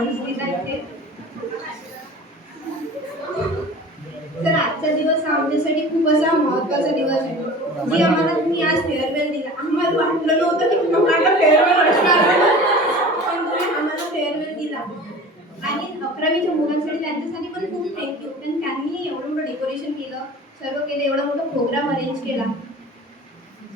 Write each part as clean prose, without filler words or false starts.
Chance दिला इथे. तर आजचा दिवस हा आमच्यासाठी खूप असा महत्त्वाचा दिवस आहे, जी आम्हाला तुम्ही आज फेअरवेल दिला. आम्हाला वाटलं नव्हतं की आम्हाला फेअरवेल असणार, पण तुम्ही आम्हाला फेअरवेल दिला. आणि 11वीच्या मुलांसाठी त्यांच्यासाठी पण खूप थँक्यू, कारण त्यांनी एवढं मोठं डेकोरेशन केलं, सर्व केलं, एवढा मोठा प्रोग्राम अरेंज केला.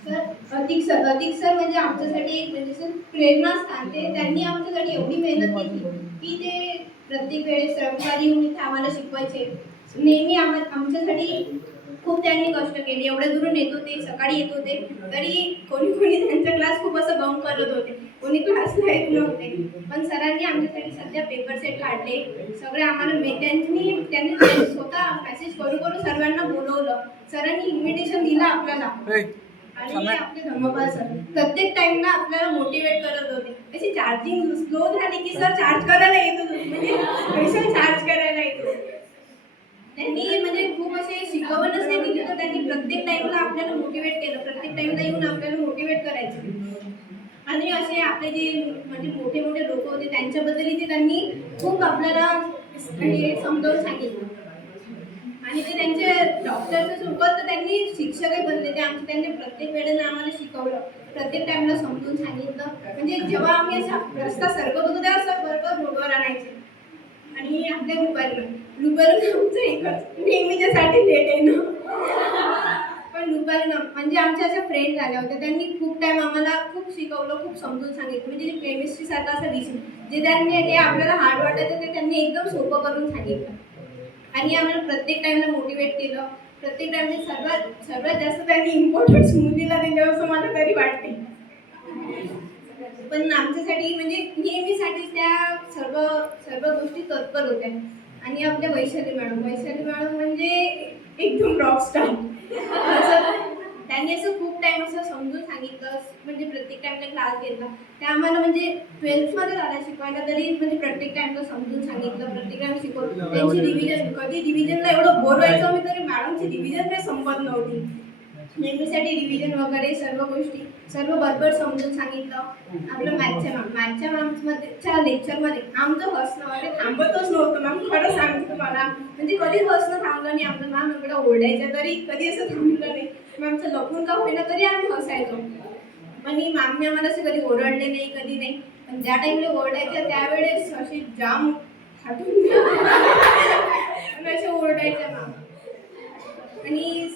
सर अधिक सर म्हणजे आमच्यासाठी एक म्हणजे प्रेरणास्थान. ते त्यांनी आमच्यासाठी एवढी मेहनत केली की ते प्रत्येक वेळेस रविवारी येऊन इथे आम्हाला शिकवायचे. नेहमी आमच्यासाठी खूप त्यांनी कष्ट केले. एवढ्या दुरून येत होते, सकाळी येत होते, तरी कोणी कोणी त्यांचा क्लास खूप असं बंक करत होते, कोणी क्लासला येत नव्हते. पण सरांनी आमच्यासाठी सध्या पेपर सेट काढले, सगळे आम्हाला त्यांनी स्वतः मेसेज करून करून सर्वांना बोलवलं. सरांनी इन्व्हिटेशन दिलं आपल्याला. आणि आपले धर्मपाल सर प्रत्येक टाइमला आपल्याला मोटिवेट करत होते. अशी चार्जिंग स्लो झाली की सर चार्ज करायला येत होते, म्हणजे पैसे चार्ज करायला येत होते. त्यांनी म्हणजे खूप असे शिकवणच नाही दिली, तर त्यांनी प्रत्येक टाइमला आपल्याला मोटिवेट केलं, प्रत्येक टाइमला येऊन आपल्याला मोटिवेट करायचे. आणि असे आपले जे म्हणजे मोठे मोठे लोक होते त्यांच्याबद्दलही ते त्यांनी खूप आपल्याला समजावून सांगितलं. आणि ते त्यांचे डॉक्टरच्या सोबत तर त्यांनी शिक्षकही बनले. त्यांनी प्रत्येक वेळेला आम्हाला शिकवलं, प्रत्येक टाइमला समजून सांगितलं. म्हणजे जेव्हा आम्ही असा रस्ता सरकत होतो तेव्हा असं बरोबर रोडवर आणायचे. आणि आपल्या रुपाली आमचं एकच नेहमीच्यासाठी लेट आहे ना. पण रुपाली म्हणजे आमच्या अशा फ्रेंड झाल्या होत्या, त्यांनी खूप टाइम आम्हाला खूप शिकवलं, खूप समजून सांगितलं. म्हणजे जे केमिस्ट्री सारखा असा विषय जे त्यांनी ते आपल्याला हार्ड वाटायचं ते त्यांनी एकदम सोपं करून सांगितलं. आणि आम्हाला प्रत्येक टाइमला मोटिवेट केलं. प्रत्येक टाइमला सर्वात जास्त त्यांनी इम्पॉर्टन्स मुलीला दिलं असं मला तरी वाटते. पण आमच्यासाठी म्हणजे नेहमीसाठी त्या सर्व सर्व गोष्टी तत्पर होत्या. आणि आपल्या वैशाली मॅडम म्हणजे एकदम रॉकस्टार. त्यांनी असं खूप टाइम असं समजून सांगितलं, म्हणजे प्रत्येक टाइमला क्लास घेतला. त्या आम्हाला म्हणजे 12th मध्ये झाला शिकवायला, तरी म्हणजे प्रत्येक टाइमला समजून सांगितलं, प्रत्येक टाइम शिकवलं. त्यांची रिव्हिजन कधी रिव्हिजनला एवढं बोर व्हायचं मी, तरी मॅडमची रिव्हिजन काही संपत नव्हती. नेहमीसाठी रिव्हिजन वगैरे सर्व गोष्टी सर्व बरोबर समजून सांगितलं. आपलं मॅथच्या मॅमच्या लेक्चरमध्ये आमचं हसणं म्हणजे थांबतच नव्हतं. मॅम खरं सांगते तुम्हाला, म्हणजे कधीच हसणं थांबलं नाही आमचं. मॅम इकडे ओरडायच्या तरी कधी असं थांबलं नाही. मॅमचं लपून का होईना तरी आम्ही हसायचो. आणि मॅमने आम्हाला असं कधी ओरडले नाही, कधी नाही. पण ज्या टाइमला ओरडायच्या त्यावेळेस अशी जाम हातून अशा ओरडायच्या मॅम. आणि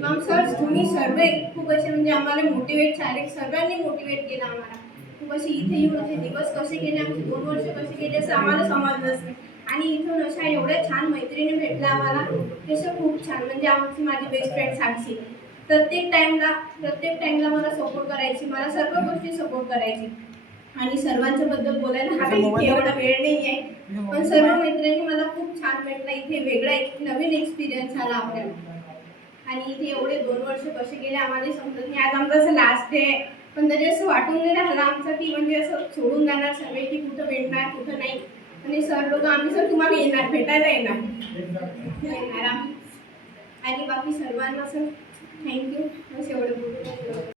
मॅम सर तुम्ही सर्व खूप असे म्हणजे आम्हाला मोटिवेट सर्वांनी मोटिवेट केलं आम्हाला. खूप असे इथे येऊन असे दिवस कसे गेले, आमचे 2 वर्ष कसे गेले असं आम्हाला समजलंच नाही. आणि इथून अशा एवढ्या छान मैत्रिणी भेटल्या आम्हाला, तसं खूप छान. म्हणजे माझी बेस्ट फ्रेंड साक्षी प्रत्येक टाइमला मला सपोर्ट करायची, मला सर्व गोष्टी सपोर्ट करायची. आणि सर्वांच्या बद्दल बोलायला हा इथे एवढा वेळ नाही आहे, पण सर्व मैत्रिणी मला खूप छान भेटला. इथे वेगळा एक नवीन एक्सपिरियन्स आला आपल्याला. आणि इथे एवढे 2 वर्ष कसे गेले आम्हाला समजत नाही. आज आमचं असं लास्ट डे आहे, पण तरी असं वाटून नाही राहिलं आमचं की म्हणजे असं सोडून जाणार सर्व, की कुठं भेटणार कुठं नाही. आणि सर लोक आम्ही सर तुम्हाला येणार भेटायला येणार आम्ही. आणि बाकी सर्वांना सर थँक्यू. बस एवढं बोलू.